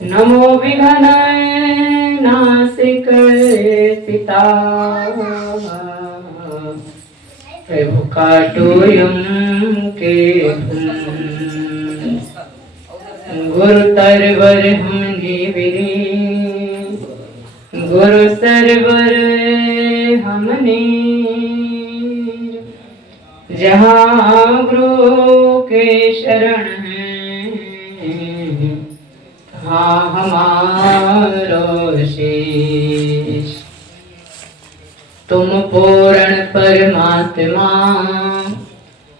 नमो विघ्नाय नासिकाय पिता प्रभु काटोयम के गुरु तरवर हमने विरी गुरु सरवर हमने जहाँ गुरु के शरण हाँ हमारो शेष। तुम पूर्ण परमात्मा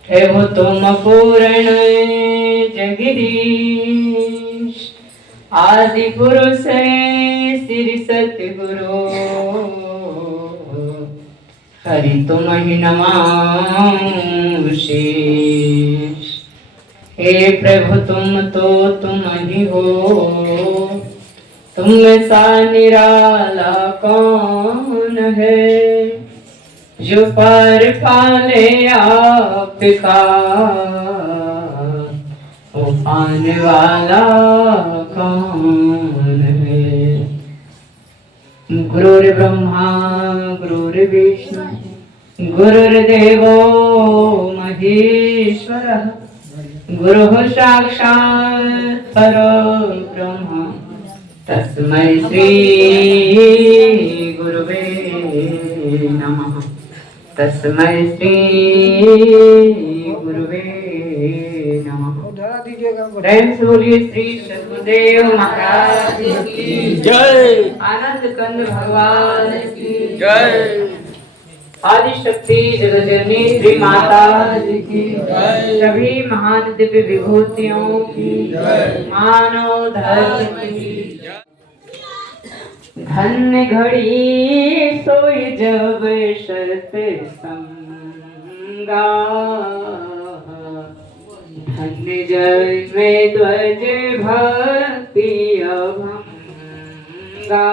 है वो तुम पूर्ण जगदीश। आदि पुरुष श्री सतगुरु हरि तुम ही नमामि शेष। हे प्रभु तुम ही हो, तुम सा निराला कौन है जो पर पाले आपका वो पाने वाला कौन है। गुरुर्ब्रह्मा गुरुर्विष्णु गुरुर्देवो महेश्वरः गुरुः साक्षात् परब्रह्म तस्मै श्री गुरुवे नमः। तस्मै श्री गुरुवे नमः। प्रेम से बोलिए श्री सद्गुरुदेव महाराज की जय। आनंद कंद भगवान की जय। आदि शक्ति जगजननी श्री माता जी की जय। सभी महान दिव्य विभूतियों की जय। मानव धर्म की जय। धन्य घड़ी सोई जब शत संगा धन्य जय में ध्वज भक्ति अभंगा।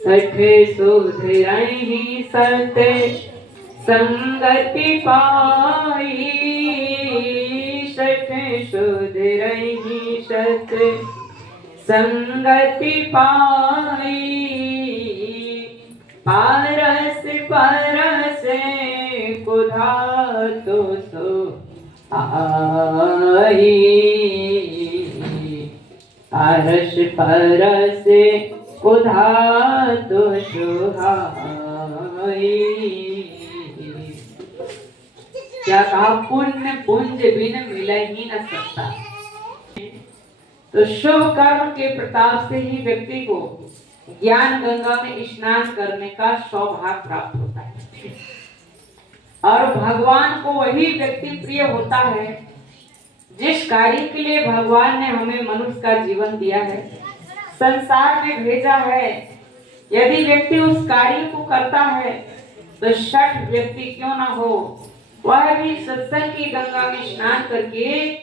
सठ सुध रही सत संगति पाई। सठ सुध रही सत संगति पाई। पारस परस कुधा तो सो आई। पारस परस कुधा तो सुहाई। क्या कहा पुण्य पुंज बिन मिल ही न सकता। तो शुभ कर्म के प्रताप से ही व्यक्ति को ज्ञान गंगा में स्नान करने का सौभाग्य प्राप्त होता है और भगवान को वही व्यक्ति प्रिय होता है जिस कार्य के लिए भगवान ने हमें मनुष्य का जीवन दिया है, संसार में भेजा है। यदि व्यक्ति उस कार्य को करता है तो शठ व्यक्ति क्यों ना हो, वह भी सत्संग की गंगा में स्नान करके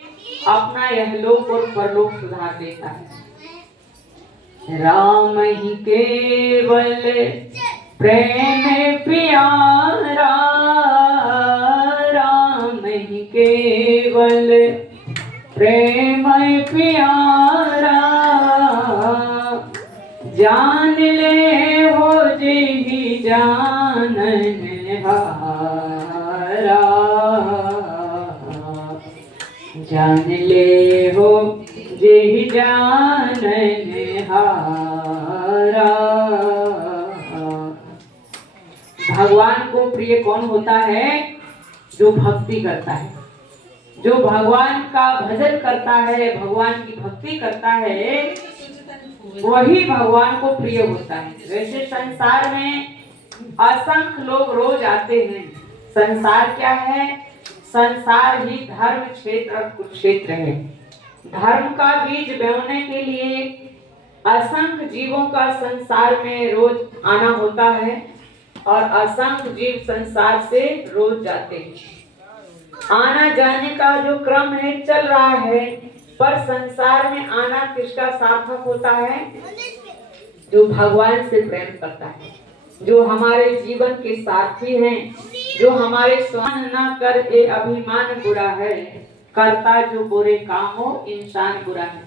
अपना यह लोक और परलोक सुधार देता है। राम ही केवल प्रेम प्यारा। राम ही केवल प्रेम प्यारा। जान ले हो जी जाननहारा। जान ले हो जी जाननहारा। भगवान को प्रिय कौन होता है? जो भक्ति करता है, जो भगवान का भजन करता है, भगवान की भक्ति करता है, वही भगवान को प्रिय होता है। वैसे संसार में असंख्य लोग रोज आते हैं। संसार क्या है? संसार ही धर्म क्षेत्र और कुरुक्षेत्र है। धर्म का बीज बोने के लिए असंख्य जीवों का संसार में रोज आना होता है और असंख्य जीव संसार से रोज जाते हैं। आना जाने का जो क्रम है चल रहा है, पर संसार में आना किसका सार्थक होता है? जो भगवान से प्रेम करता है, जो हमारे जीवन के साथी हैं, जो हमारे स्वान न कर ए अभिमान बुरा है, करता जो बुरे काम हो इंसान बुरा है।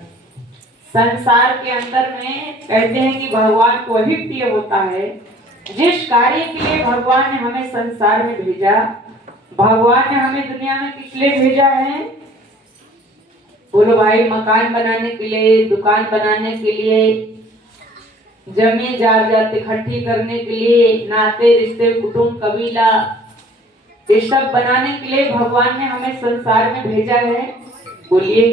संसार के अंदर में कहते हैं कि भगवान को वही प्रिय होता है जिस कार्य के लिए भगवान ने हमें संसार में भेजा। भगवान ने हमें दुनिया में किस लिए भेजा है? बोलो भाई, मकान बनाने के लिए, दुकान बनाने के लिए, जमीन जायदाद इकट्ठी करने के लिए, नाते रिश्ते कुटुंब कबीला ये सब बनाने के लिए भगवान ने हमें संसार में भेजा है। बोलिए,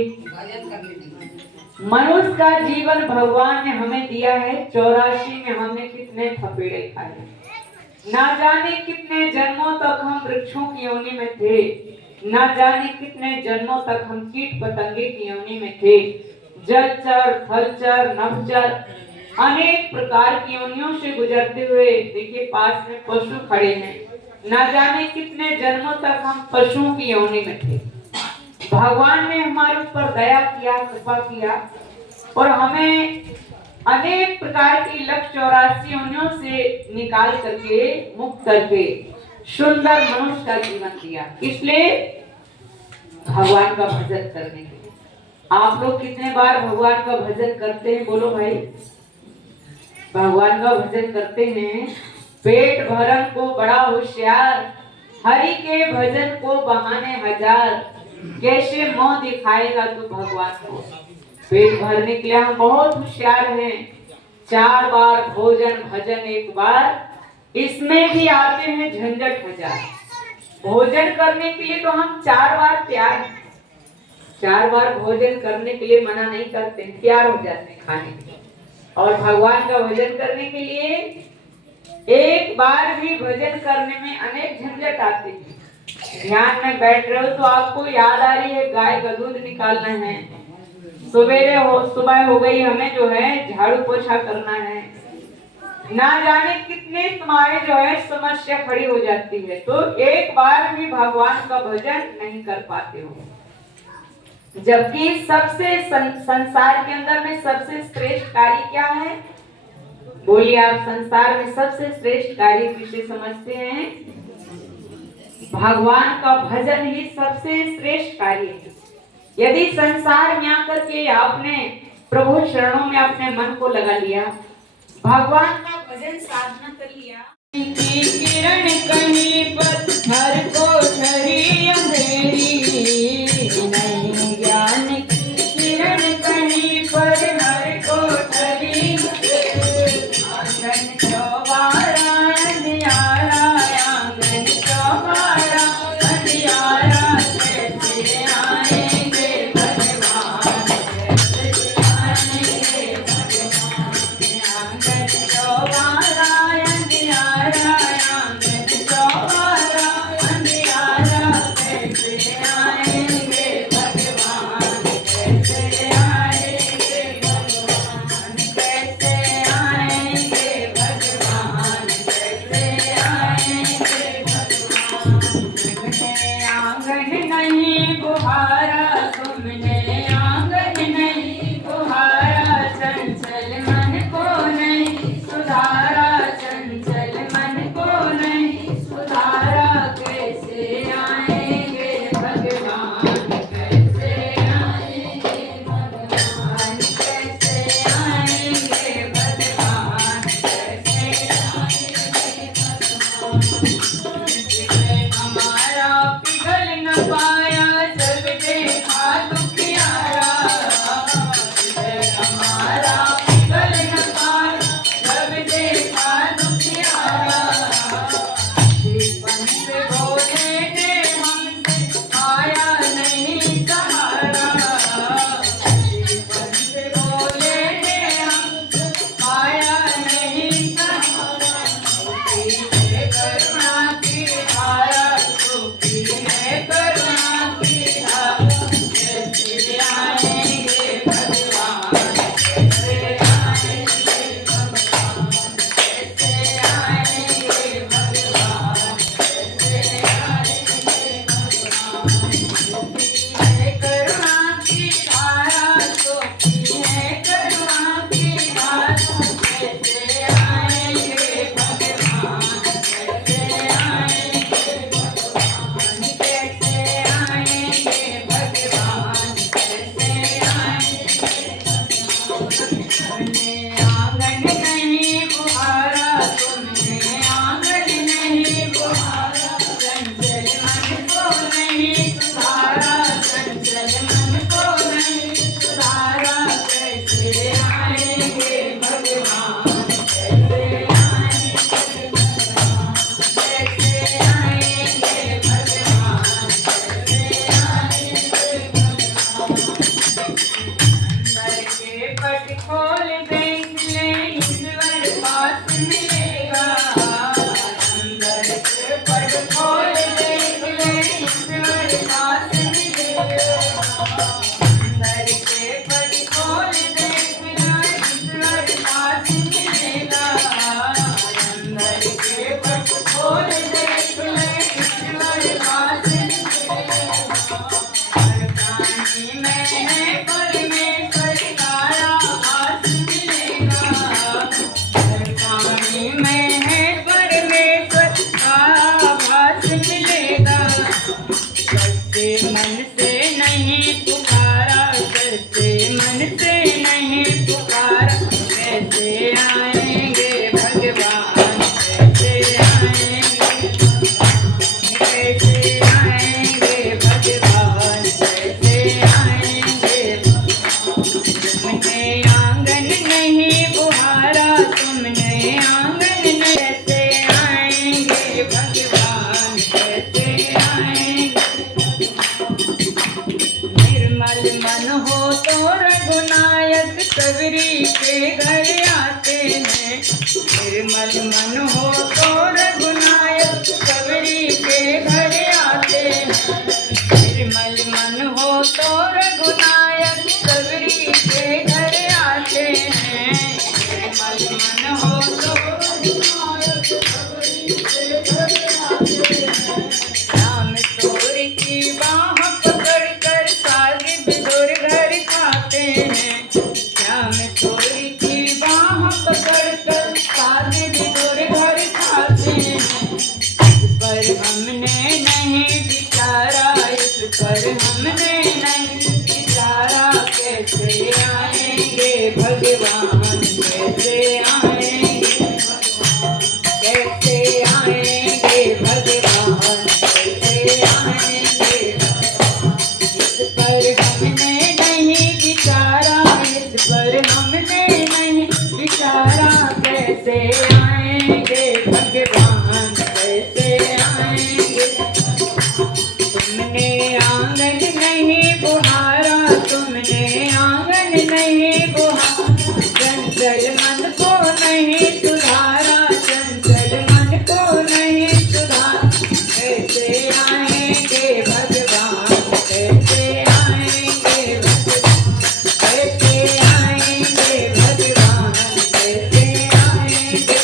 मनुष्य का जीवन भगवान ने हमें दिया है। 84 में हमने कितने थपेड़े खाए, ना जाने कितने जन्मों तक हम वृक्षों की योनि में थे, ना जाने कितने जन्मों तक हम कीट पतंगे की योनि में थे। जलचर, थलचर, नभचर अनेक प्रकार की योनियों से गुजरते हुए देखिए पास में पशु खड़े हैं, ना जाने कितने जन्मों तक हम पशुओं की योनि में थे। भगवान ने हमारे ऊपर दया किया, कृपा किया और हमें अनेक प्रकार की 184 योनियों से निकाल करके, मुक्त करके सुंदर मनुष्य का जीवन दिया। इसलिए भगवान का भजन करने के लिए। आप लोग कितने बार भगवान का भजन करते हैं? बोलो भाई, भगवान का भजन करते हैं। पेट भरन को बड़ा होशियार, हरि के भजन को बहाने हजार, कैसे मुंह दिखाएगा तू भगवान को। पेट भरने के लिए हम बहुत होशियार हैं। 4 बार भोजन भजन 1 बार, इसमें भी आते हैं झंझट हजार। भोजन करने के लिए तो हम 4 बार तैयार हैं। 4 बार भोजन करने के लिए मना नहीं करते, तैयार हो जाते हैं खाने के लिए। और भगवान का भजन करने के लिए 1 बार भी भजन करने में अनेक झंझट आते हैं। ध्यान में बैठ रहे हो तो आपको याद आ रही है गाय का दूध निकालना है, सुबह हो गई, हमें जो है झाड़ू पोछा करना है, ना जाने कितने तुम्हारे जो है समस्या खड़ी हो जाती है, तो 1 बार भी भगवान का भजन नहीं कर पाते हो। जबकि सबसे संसार के अंदर में सबसे श्रेष्ठ कार्य क्या है? बोलिए आप, संसार में सबसे श्रेष्ठ कार्य किसे समझते हैं? भगवान का भजन ही सबसे श्रेष्ठ कार्य है। यदि संसार में आकर के आपने प्रभु चरणों में अपने मन को लगा लिया, भगवान का भजन साधना कर लिया, किरण कहीं पत्थर को ठहरी अंधेरी, नहीं ज्ञान की किरण कहीं पर हर को ठहरी, आंगन चौबारा अंधियारा, आंगन चौबारा अंधियारा, कैसे आएंगे भगवान, कैसे आएंगे भगवान, आंगन चौबारा अंधियारा, आंगन चौबारा अंधियारा, अंदर के पट खोल देख ले ईश्वर पास मिलेगा। अंदर के पट खोल देख ले ईश्वर पास मिलेगा। अंदर के पट खोल देख ले ईश्वर पास मिलेगा। अंदर के पट खोल देख ले ईश्वर पास मिलेगा। हर प्राणी में है परमेश्वर का आभास मिलेगा। हर प्राणी में है परमेश्वर का आभास मिलेगा। सच्चे मन से नहीं पुकारा, सच्चे मन से नहीं पुकारा, कैसे आएंगे भगवान, कैसे आएंगे, कैसे आएंगे भगवान, कैसे आएंगे। तुमने आंगन नहीं बुहारा, तुमने आंगन नहीं, कैसे आएंगे भगवान, कैसे आएंगे। निर्मल मन हो तो रघुनायक सबरी के घर आते हैं। निर्मल मन हो तो रघुनायक सबरी के घर आते हैं। निर्मल मन हो तो रघुनायक सबरी के घर आते हैं। निर्मल मन हो तो रघुनायक सबरी के घर आते हैं। राम चोर की बाह पकड़ कर साग बिदुर घर खाते हैं। राम चोर की बाह पकड़ कर साग बिदुर घर खाते हैं। इस पर हमने नहीं विचारा, इस पर हमने नहीं विचारा, कैसे आएंगे भगवान, कैसे आएंगे, कैसे आएंगे भगवान, कैसे आएंगे। इस पर हमने नहीं विचारा, इस पर हमने नहीं विचारा, कैसे आएंगे भगवान, कैसे आएंगे। तुमने आंगन नहीं बुहारा, तुमने आंगन नहीं बुहारा, चंचल मन को नहीं सुधारा, चंचल मन को नहीं सुधारा, कैसे आएंगे भगवान, कैसे आएंगे भगवान, कैसे आएंगे भगवान, कैसे आएंगे,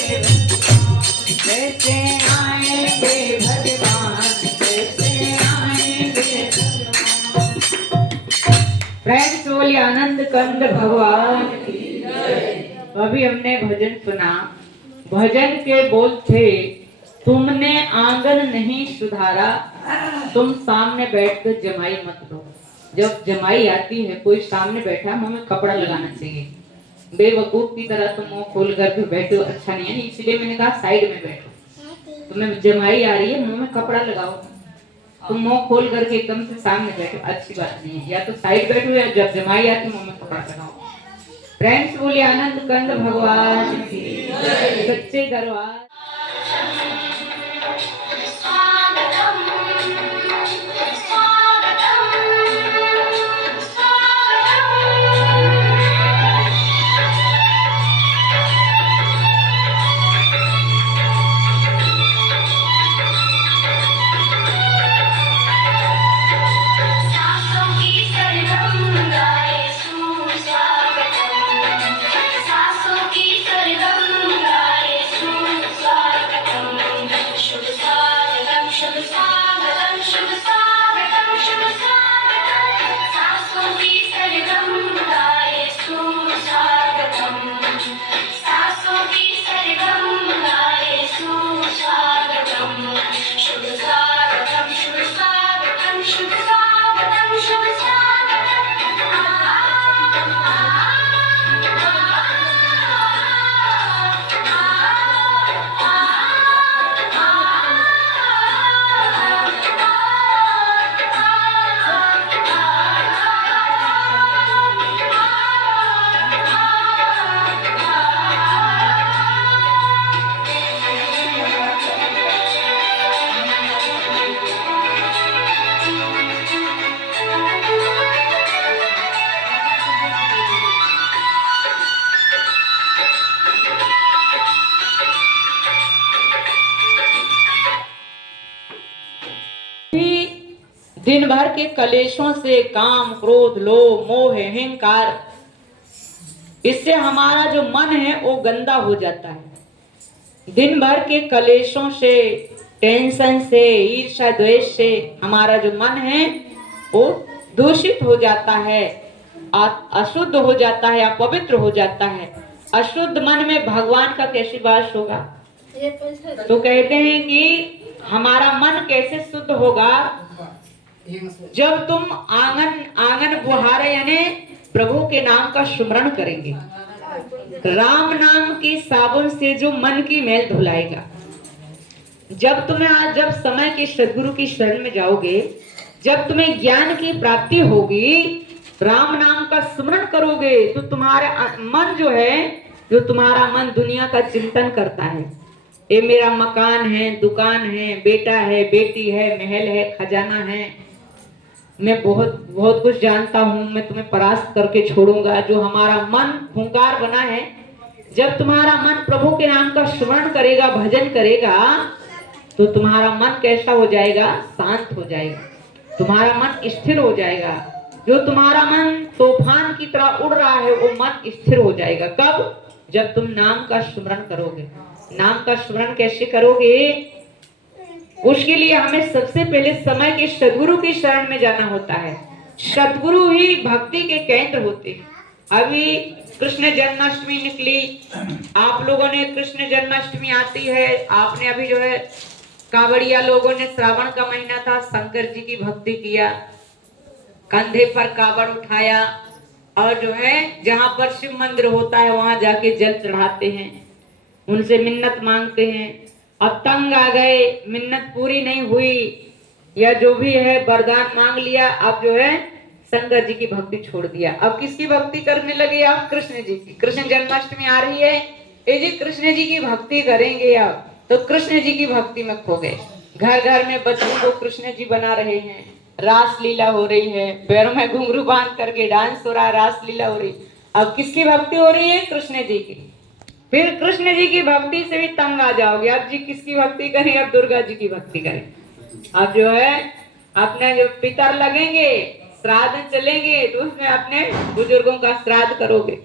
कैसे आएंगे भगवान, कैसे आएंगे। फ्रेंड्स बोलिए आनंद कंद भगवान की जय। अभी हमने भजन सुना। भजन के बोल थे, तुमने आंगन नहीं सुधारा, तुम सामने बैठकर जमाई मत लो। जब जमाई आती है, कोई सामने बैठा, मुंह में कपड़ा लगाना चाहिए। बेवकूफ की तरह तुम मुंह खोल कर के बैठो, अच्छा नहीं है। इसलिए मैंने कहा साइड में बैठो। तुम्हें जमाई आ रही है, मुंह में कपड़ा लगाओ। तुम मुंह खोल करके एकदम से सामने बैठो, अच्छी बात नहीं है। या तो साइड बैठो, या जब जमाई आती मुंह में कपड़ा लगाओ। फ्रेंड्स बोलिए आनंद कंद भगवान की जय। सच्चे दरबार सासों की सरगम गाए दिन भर के कलेशों से, काम, क्रोध, लोभ, मोह, अहंकार, इससे हमारा जो मन है वो गंदा हो जाता है। दिन भर के कलेशों से, टेंशन से, ईर्ष्या द्वेष से हमारा जो मन है वो दूषित हो जाता है, अशुद्ध हो जाता है, अपवित्र हो जाता है। अशुद्ध मन में भगवान का कैसे वास होगा? तो कहते हैं कि हमारा मन कैसे शुद्ध होगा? जब तुम आंगन आंगन बुहारे यानी प्रभु के नाम का स्मरण करेंगे। राम नाम की साबुन से जो मन की मैल धुलाएगा। जब समय के सदगुरु की शरण में जाओगे, जब तुम्हें ज्ञान की प्राप्ति होगी, राम नाम का स्मरण करोगे, तो तुम्हारा मन जो है, जो तुम्हारा मन दुनिया का चिंतन करता है, ये मेरा मकान है, दुकान है, बेटा है, बेटी है, महल है, खजाना है, मैं बहुत बहुत कुछ जानता हूँ, मैं तुम्हें परास्त करके छोड़ूंगा, जो हमारा मन हुंकार बना है। जब तुम्हारा मन प्रभु के नाम का स्मरण करेगा, भजन करेगा, तो तुम्हारा मन कैसा हो जाएगा? शांत हो जाएगा, तुम्हारा मन स्थिर हो जाएगा। जो तुम्हारा मन तूफान की तरह उड़ रहा है वो मन स्थिर हो जाएगा। कब? जब तुम नाम का स्मरण करोगे। नाम का स्मरण कैसे करोगे? उसके लिए हमें सबसे पहले समय के सदगुरु की शरण में जाना होता है। सदगुरु ही भक्ति के केंद्र होते हैं। अभी कृष्ण जन्माष्टमी निकली, आप लोगों ने कृष्ण जन्माष्टमी आती है, आपने अभी जो है कांवड़िया लोगों ने श्रावण का महीना था, शंकर जी की भक्ति किया, कंधे पर कावड़ उठाया और जो है जहां पर शिव मंदिर होता है वहां जाके जल चढ़ाते हैं, उनसे मिन्नत मांगते हैं। अब तंग आ गए, मिन्नत पूरी नहीं हुई या जो भी है वरदान मांग लिया, अब जो है शंकर जी की भक्ति छोड़ दिया। अब किसकी भक्ति करने लगे आप? कृष्ण जी की। कृष्ण जन्माष्टमी आ रही है, ये जी कृष्ण जी की भक्ति करेंगे आप, तो कृष्ण जी की भक्ति में खो गए। घर घर में बच्चों को कृष्ण जी बना रहे हैं, रास लीला हो रही है, पैरों में घुंघरू बांध करके डांस हो रहा है, रास लीला हो रही। अब किसकी भक्ति हो रही है? कृष्ण जी की। फिर कृष्ण जी की भक्ति से भी तंग आ जाओगे, अब जी किसकी भक्ति करें? अब दुर्गा जी की भक्ति करें। अब जो है अपने जो पितर लगेंगे, श्राद्ध चलेंगे, तो उसमें अपने बुजुर्गों का श्राद्ध करोगे,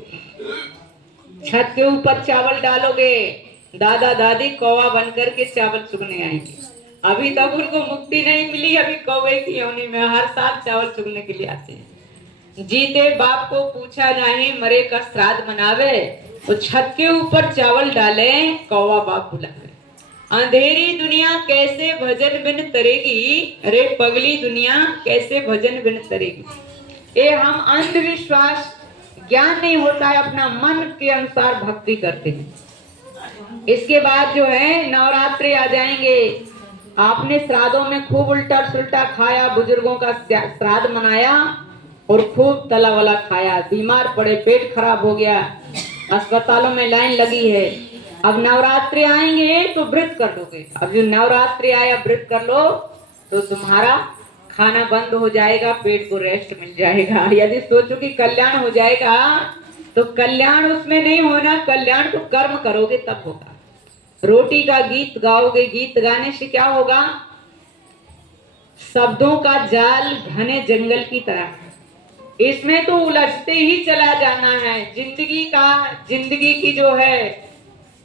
छत के ऊपर चावल डालोगे, दादा दादी कौवा बनकर के चावल चुगने आएंगे। अभी तक उनको मुक्ति नहीं मिली, अभी कौवे की योनि में हर साल चावल चुगने के लिए आते हैं। जीते बाप को पूछा नहीं, मरे का श्राद्ध मनावे, तो छत के ऊपर चावल डाले, कौवा बाप बुलावे। अंधेरी दुनिया कैसे भजन बिन तरेगी, अरे पगली दुनिया कैसे भजन बिन तरेगी। ये हम अंधविश्वास, ज्ञान नहीं होता है, अपना मन के अनुसार भक्ति करते हैं। इसके बाद जो है नवरात्रि आ जाएंगे, आपने श्राद्धों में खूब उल्टा सुल्टा खाया, बुजुर्गों का श्राद्ध मनाया और खूब तला वाला खाया, बीमार पड़े, पेट खराब हो गया, अस्पतालों में लाइन लगी है। अब नवरात्रि आएंगे तो व्रत कर लोगे। अब जो नवरात्रि आया व्रत कर लो तो तुम्हारा खाना बंद हो जाएगा, पेट को रेस्ट मिल जाएगा। यदि सोचो कि कल्याण हो जाएगा, तो कल्याण उसमें नहीं होना, कल्याण तो कर्म करोगे तब होगा। रोटी का गीत गाओगे, गीत गाने से क्या होगा? शब्दों का जाल घने जंगल की तरह, इसमें तो उलझते ही चला जाना है। जिंदगी की जो है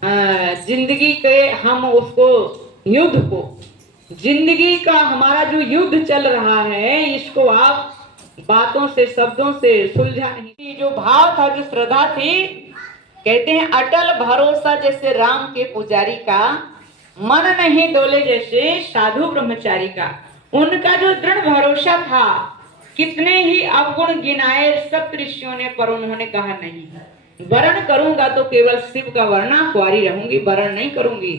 जिंदगी के हम उसको युद्ध को, जिंदगी का हमारा जो युद्ध चल रहा है, इसको आप बातों से, शब्दों से सुलझा नहीं। जो भाव था, जो श्रद्धा थी, कहते हैं अटल भरोसा जैसे राम के पुजारी का, मन नहीं डोले जैसे साधु ब्रह्मचारी का। उनका जो दृढ़ भरोसा था, कितने ही अवगुण गिनाए सब ऋषियों ने, पर उन्होंने कहा नहीं, वरण करूंगा तो केवल शिव का वरना, कुंवारी रहूंगी, वरण नहीं करूंगी।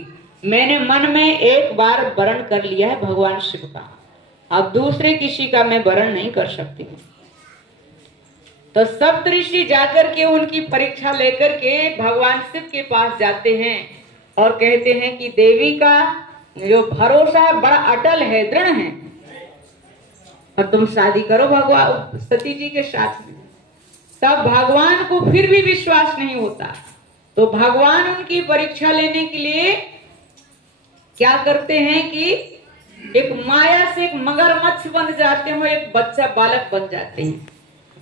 मैंने मन में एक बार वरण कर लिया है भगवान शिव का, अब दूसरे किसी का मैं वरण नहीं कर सकती हूँ। तो सप्त ऋषि जाकर के उनकी परीक्षा लेकर के भगवान शिव के पास जाते हैं और कहते हैं कि देवी का जो भरोसा बड़ा अटल है, दृढ़ है, और तुम शादी करो भगवान सती जी के साथ में। तब भगवान को फिर भी विश्वास नहीं होता, तो भगवान उनकी परीक्षा लेने के लिए क्या करते हैं कि एक माया से एक मगरमच्छ बन जाते हो, एक बच्चा बालक बन जाते हैं।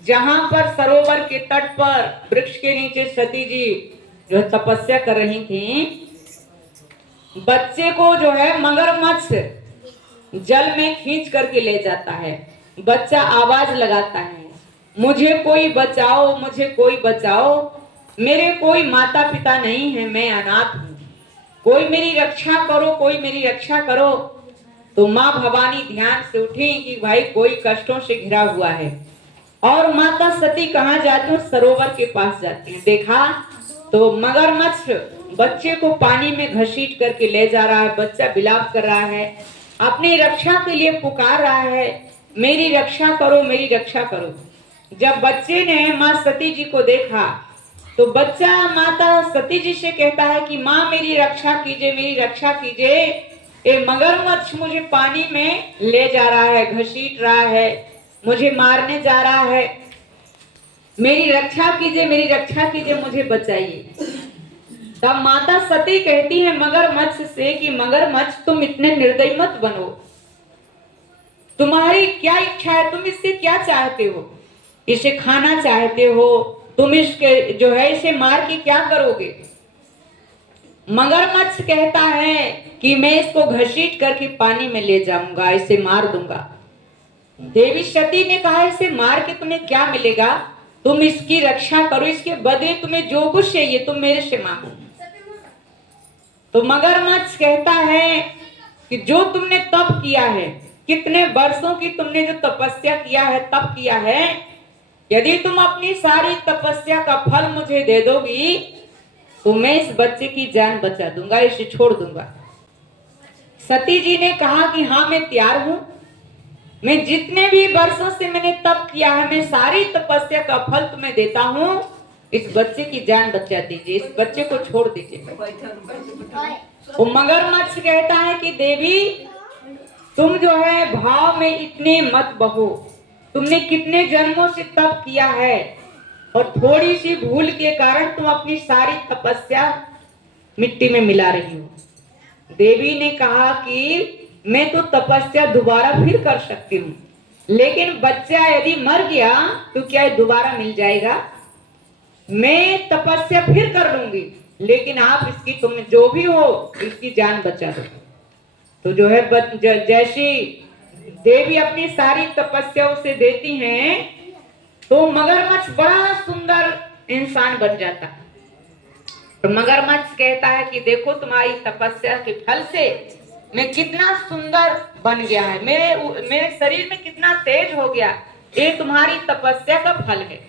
जहां पर सरोवर के तट पर वृक्ष के नीचे सती जी जो है तपस्या कर रही थी, बच्चे को जो है मगरमच्छ जल में खींच करके ले जाता है। बच्चा आवाज लगाता है, मुझे कोई बचाओ, मुझे कोई बचाओ, मेरे कोई माता पिता नहीं है, मैं अनाथ हूँ, कोई मेरी रक्षा करो, कोई मेरी रक्षा करो। तो माँ भवानी ध्यान से उठी कि भाई कोई कष्टों से घिरा हुआ है, और माता सती कहाँ जाती है? सरोवर के पास जाती है। देखा तो मगरमच्छ बच्चे को पानी में घसीट करके ले जा रहा है। बच्चा विलाप कर रहा है, अपनी रक्षा के लिए पुकार रहा है, मेरी रक्षा करो, मेरी रक्षा करो। जब बच्चे ने माँ सती जी को देखा तो बच्चा माता सती जी से कहता है कि माँ मेरी रक्षा कीजिए, मेरी रक्षा कीजिए, ये मगरमच्छ मुझे पानी में ले जा रहा है, घसीट रहा है, मुझे मारने जा रहा है, मेरी रक्षा कीजिए, मेरी रक्षा कीजिए, मुझे बचाइए। तब माता सती कहती है मगरमच्छ से कि मगरमच्छ तुम इतने निर्दयी मत बनो, तुम्हारी क्या इच्छा है, तुम इससे क्या चाहते हो? इसे खाना चाहते हो? तुम इसके जो है इसे मार के क्या करोगे? मगरमच्छ कहता है कि मैं इसको घसीट करके पानी में ले जाऊंगा, इसे मार दूंगा। देवी सती ने कहा इसे मार के तुम्हें क्या मिलेगा, तुम इसकी रक्षा करो, इसके बदले तुम्हें जो कुछ चाहिए तुम मेरे से मांगो। तो मगरमच्छ कहता है कि जो तुमने तप किया है, कितने वर्षों की तुमने जो तपस्या किया है, तप किया है, यदि तुम अपनी सारी तपस्या का फल मुझे दे दोगी तो मैं इस बच्चे की जान बचा दूंगा, इसे छोड़ दूंगा। सती जी ने कहा कि हाँ मैं तैयार हूं, मैं जितने भी वर्षों से मैंने तप किया है, मैं सारी तपस्या का फल तुम्हें देता हूं, इस बच्चे की जान बचा दीजिए, इस बच्चे को छोड़ दीजिए। वो मगरमच्छ कहता है कि देवी तुम जो है भाव में इतने मत बहो, तुमने कितने जन्मों से तप किया है और थोड़ी सी भूल के कारण तुम अपनी सारी तपस्या मिट्टी में मिला रही हो। देवी ने कहा कि मैं तो तपस्या दोबारा फिर कर सकती हूँ, लेकिन बच्चा यदि मर गया तो क्या दोबारा मिल जाएगा? मैं तपस्या फिर कर लूंगी, लेकिन आप इसकी, तुम जो भी हो इसकी जान बचा दो। तो जो है जैसी देवी अपनी सारी तपस्या उसे देती हैं तो मगरमच्छ बड़ा सुंदर इंसान बन जाता है। तो मगरमच्छ कहता है कि देखो तुम्हारी तपस्या के फल से मैं कितना सुंदर बन गया है, मेरे शरीर में कितना तेज हो गया, ये तुम्हारी तपस्या का फल है।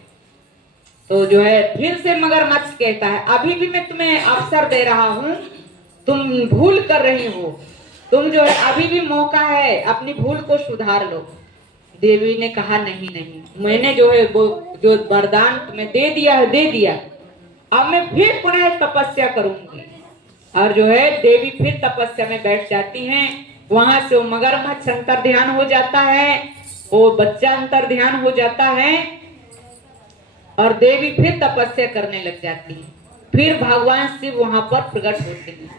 तो जो है फिर से मगरमच्छ कहता है अभी भी मैं तुम्हें अवसर दे रहा हूँ, तुम भूल कर रही हो, तुम जो है अभी भी मौका है, अपनी भूल को सुधार लो। देवी ने कहा नहीं नहीं, मैंने जो है वो जो वरदान तुम्हें दे दिया है दे दिया, अब मैं फिर पुनः तपस्या करूंगी। और जो है देवी फिर तपस्या में बैठ जाती हैं। वहां से वो मगरमच्छ अंतर ध्यान हो जाता है, वो बच्चा अंतर ध्यान हो जाता है और देवी फिर तपस्या करने लग जाती है। फिर भगवान शिव वहां पर प्रकट होते हैं।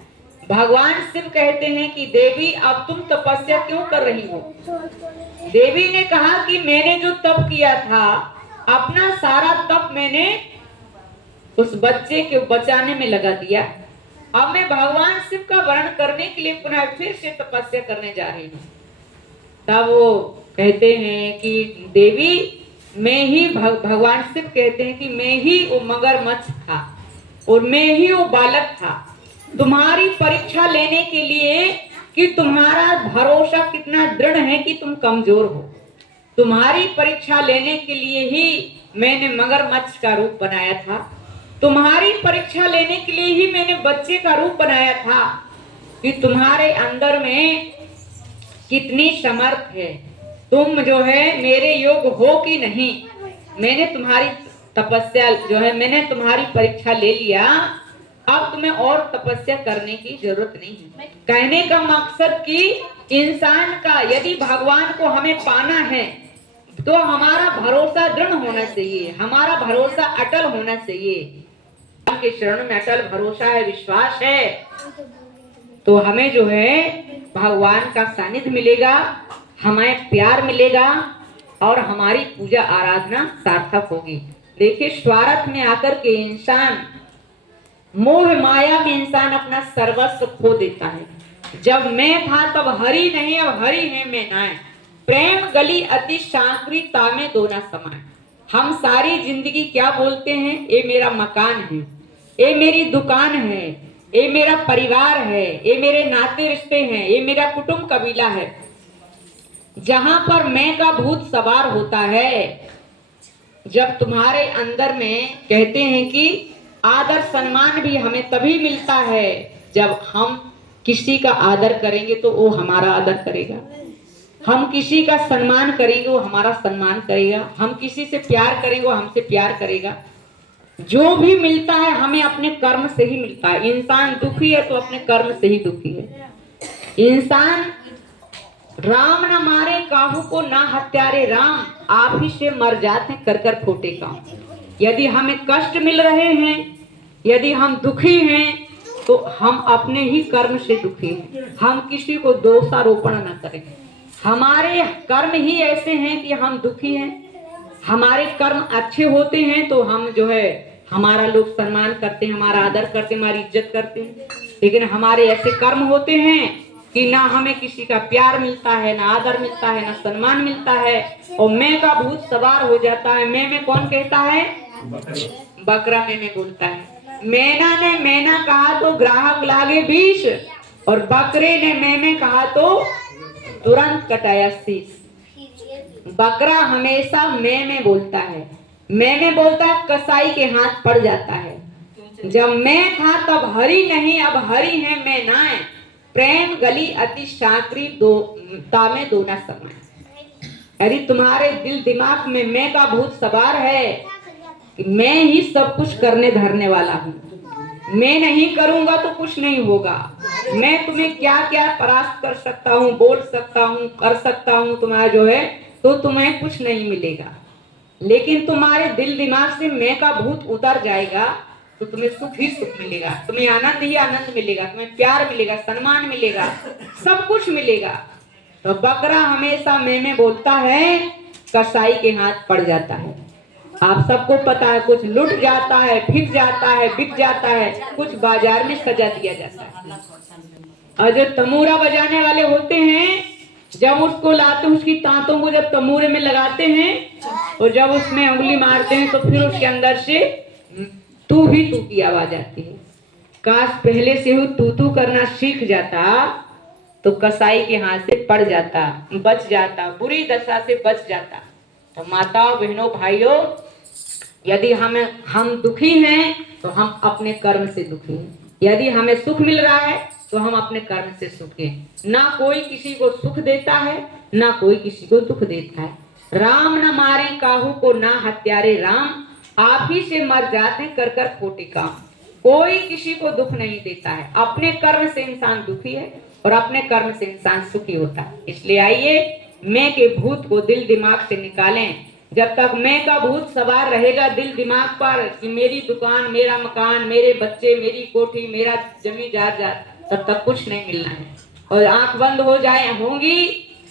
भगवान शिव कहते हैं कि देवी अब तुम तपस्या क्यों कर रही हो? देवी ने कहा कि मैंने जो तप किया था, अपना सारा तप मैंने उस बच्चे को बचाने में लगा दिया, अब मैं भगवान शिव का वर्ण करने के लिए पुनः फिर से तपस्या करने जा रही हूँ। तब वो कहते हैं कि देवी मैं ही, भगवान शिव कहते हैं कि मैं ही वो मगरमच्छ था और मैं ही वो बालक था, तुम्हारी परीक्षा लेने के लिए कि तुम्हारा भरोसा कितना दृढ़ है कि तुम कमजोर हो, तुम्हारी परीक्षा लेने के लिए ही मैंने मगरमच्छ का रूप बनाया था, तुम्हारी परीक्षा लेने के लिए ही मैंने बच्चे का रूप बनाया था कि तुम्हारे अंदर में कितनी समर्थ है, तुम जो है मेरे योग हो कि नहीं। मैंने तुम्हारी तपस्या जो है, मैंने तुम्हारी परीक्षा ले लिया, अब तुम्हें और तपस्या करने की जरूरत नहीं है। कहने का मकसद कि इंसान का यदि भगवान को हमें पाना है तो हमारा भरोसा दृढ़ होना चाहिए, हमारा भरोसा अटल होना चाहिए। के शरण में अटल भरोसा है, विश्वास है, तो हमें जो है भगवान का सानिध्य मिलेगा, हमें प्यार मिलेगा और हमारी पूजा आराधना सार्थक होगी। देखिए, स्वार्थ में आकर के इंसान, मोह माया में इंसान अपना सर्वस्व खो देता है। जब मैं था तब हरि नहीं, अब हरि है मैं नाय। प्रेम गली अति शांकरी तामे दोना समाय। हम सारी जिंदगी क्या बोलते हैं? ये मेरा मकान है, ये मेरी दुकान है, ये मेरा परिवार है, ये मेरे नाते रिश्ते हैं, ये मेरा कुटुंब कबीला है। जहां पर मैं का भूत सवार होता है, जब तुम्हारे अंदर में कहते हैं कि आदर सम्मान भी हमें तभी मिलता है जब हम किसी का आदर करेंगे तो वो हमारा आदर करेगा, हम किसी का सम्मान करेंगे वो हमारा सम्मान करेगा, हम किसी से प्यार करेंगे वो हमसे प्यार करेगा। जो भी मिलता है हमें अपने कर्म से ही मिलता है। इंसान दुखी है तो अपने कर्म से ही दुखी है। इंसान राम न मारे काहू को ना हत्यारे राम, आप ही से मर जाते कर कर खोटे काम। यदि हमें कष्ट मिल रहे हैं, यदि हम दुखी हैं, तो हम अपने ही कर्म से दुखी हैं। हम किसी को दोषारोपण न करें। हमारे कर्म ही ऐसे हैं कि हम दुखी हैं। हमारे कर्म अच्छे होते हैं तो हम जो है हमारा लोग सम्मान करते हैं, हमारा आदर करते हैं, हमारी इज्जत करते हैं। लेकिन हमारे ऐसे कर्म होते हैं कि ना हमें किसी का प्यार मिलता है, ना आदर मिलता है, ना सम्मान मिलता है, और मैं का भूत सवार हो जाता है। मैं कौन कहता है? बकरा मैं बोलता है। मैना ने मैना कहा तो ग्राहक लागे 20, और बकरे ने मैं कहा तो तुरंत कटाया शीश। बकरा हमेशा मैं बोलता है, मैं बोलता है, कसाई के हाथ पड़ जाता है। जब मैं था तब हरि नहीं, अब हरि है मैं नाय। प्रेम गली अति शाकरी तामे दोना समय। यदि तुम्हारे दिल दिमाग में मैं का भूत सवार है कि मैं ही सब कुछ करने धरने वाला हूँ, मैं नहीं करूंगा तो कुछ नहीं होगा, मैं तुम्हें क्या क्या परास्त कर सकता हूँ, बोल सकता हूँ, कर सकता हूँ, तुम्हारा जो है तो तुम्हें कुछ नहीं मिलेगा। लेकिन तुम्हारे दिल दिमाग से मैं का भूत उतर जाएगा तो तुम्हें सुख ही सुख मिलेगा, तुम्हें आनंद ही आनंद मिलेगा, तुम्हें प्यार मिलेगा, सम्मान मिलेगा, सब कुछ मिलेगा। तो बकरा हमेशा मैं बोलता है, कसाई के हाथ पड़ जाता है। आप सबको पता है, कुछ लुट जाता है, फिर जाता है, बिक जाता है, कुछ बाजार में सजा दिया जाता है। और जो तमूरा बजाने वाले होते हैं, जब उसको लाते हैं, उसकी तांतों को जब तमूरे में लगाते हैं और जब उसमें उंगली मारते हैं तो फिर उसके अंदर से तू ही तू की आवाज आती है। काश पहले से वो तू करना सीख जाता तो कसाई के हाथ से पड़ जाता, बच जाता, बुरी दशा से बच जाता। तो माताओं, बहनों, भाइयों, यदि हम दुखी हैं तो हम अपने कर्म से दुखी हैं। यदि हमें सुख मिल रहा है तो हम अपने कर्म से सुखी हैं। ना कोई किसी को सुख देता है, ना कोई किसी को दुख देता है। राम न मारे काहू को ना हत्यारे राम, आप ही से मर जाते कर कर खोटे काम। कोई किसी को दुख नहीं देता है। अपने कर्म से इंसान दुखी है और अपने कर्म से इंसान सुखी होता है। इसलिए आइए मैं के भूत को दिल दिमाग से निकालें। जब तक मैं का भूत सवार रहेगा दिल दिमाग पर कि मेरी दुकान, मेरा मकान, मेरे बच्चे, मेरी कोठी, मेरा जमी जायदाद, तब तक कुछ नहीं मिलना है। और आंख बंद हो जाए होंगी,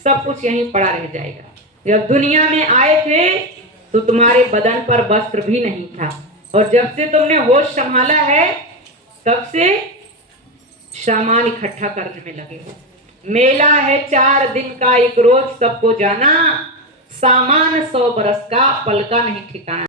सब कुछ यहीं पड़ा रह जाएगा। जब दुनिया में आए थे तो तुम्हारे बदन पर वस्त्र भी नहीं था, और जब से तुमने होश संभाला है तब से सामान इकट्ठा करने में लगे हो। मेला है 4 दिन का, एक रोज सबको जाना, सामान 100 बरस का, पल का नहीं ठिकाना।